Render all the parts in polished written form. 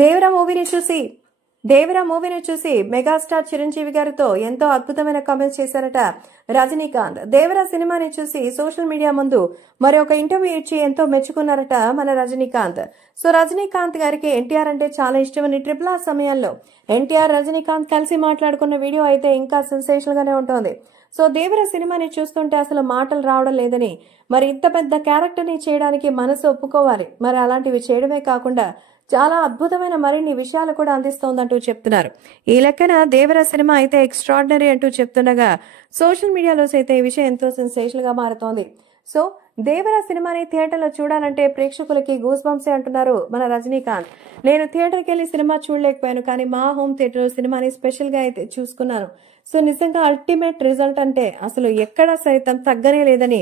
దేవరా మూవీని చూసి మెగాస్టార్ చిరంజీవి గారితో ఎంతో అద్భుతమైన కామెంట్స్ చేశారట రజనీకాంత్. దేవరా సినిమాని చూసి సోషల్ మీడియా ముందు మరి ఒక ఇంటర్వ్యూ ఇచ్చి ఎంతో మెచ్చుకున్నారట మన రజనీకాంత్. సో రజనీకాంత్ గారికి ఎన్టీఆర్ అంటే చాలా ఇష్టమని RRR సమయంలో ఎన్టీఆర్ రజనీకాంత్ కలిసి మాట్లాడుకున్న వీడియో అయితే ఇంకా సెన్సేషనల్ గానే ఉంటుంది. సో దేవరా సినిమాని చూస్తుంటే అసలు మాటలు రావడం లేదని, మరి ఇంత పెద్ద క్యారెక్టర్ ని చేయడానికి మనసు ఒప్పుకోవాలి, మరి అలాంటివి చేయడమే కాకుండా చాలా అద్భుతమైన మరిన్ని విషయాలు కూడా అందిస్తోందంటూ చెప్తున్నారు. ఈ లెక్కన దేవరా సినిమా అయితే ఎక్స్ట్రాడినరీ అంటూ చెప్తుండగా సోషల్ మీడియాలో సైతం ఈ విషయం ఎంతో సెన్సేషనల్ గా మారుతోంది. సో దేవరా సినిమాని థియేటర్లో చూడాలంటే ప్రేక్షకులకి గూస్ బంప్సే అంటున్నారు మన రజనీకాంత్. నేను థియేటర్కి వెళ్ళి సినిమా చూడలేకపోయాను, కానీ మా హోమ్ థియేటర్ సినిమాని స్పెషల్ గా అయితే చూసుకున్నాను. సో నిజంగా అల్టిమేట్ రిజల్ట్ అంటే అసలు ఎక్కడా సైతం తగ్గనే లేదని,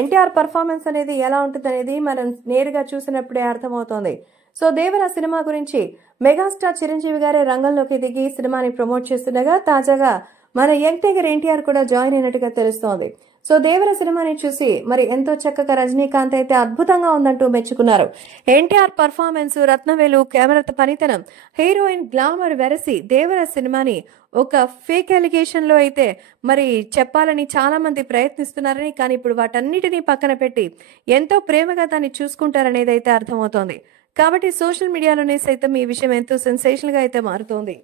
ఎన్టీఆర్ పర్ఫార్మెన్స్ అనేది ఎలా ఉంటుందనేది మనం నేరుగా చూసినప్పుడే అర్థమవుతోంది. సో దేవరా సినిమా గురించి మెగాస్టార్ చిరంజీవి గారే రంగంలోకి దిగి సినిమాని ప్రమోట్ చేస్తుండగా తాజాగా మన యంగ్ టైగర్ ఎన్టీఆర్ కూడా జాయిన్ అయినట్టుగా తెలుస్తోంది. సో దేవరా సినిమాని చూసి మరి ఎంతో చక్కగా రజనీకాంత్ అయితే అద్భుతంగా ఉందంటూ మెచ్చుకున్నారు. ఎన్టీఆర్ పర్ఫార్మెన్స్, రత్నవేలు కెమెరా పనితనం, హీరోయిన్ గ్లామర్ వెరసి దేవరా సినిమాని ఒక ఫేక్ అలిగేషన్ లో అయితే మరి చెప్పాలని చాలా మంది ప్రయత్నిస్తున్నారని, కానీ ఇప్పుడు వాటన్నిటినీ పక్కన పెట్టి ఎంతో ప్రేమగా దాన్ని చూసుకుంటారనేది అయితే అర్థమవుతోంది. కాబట్టి సోషల్ మీడియాలోనే సైతం ఈ విషయం ఎంతో సెన్సేషనల్ గా అయితే మారుతోంది.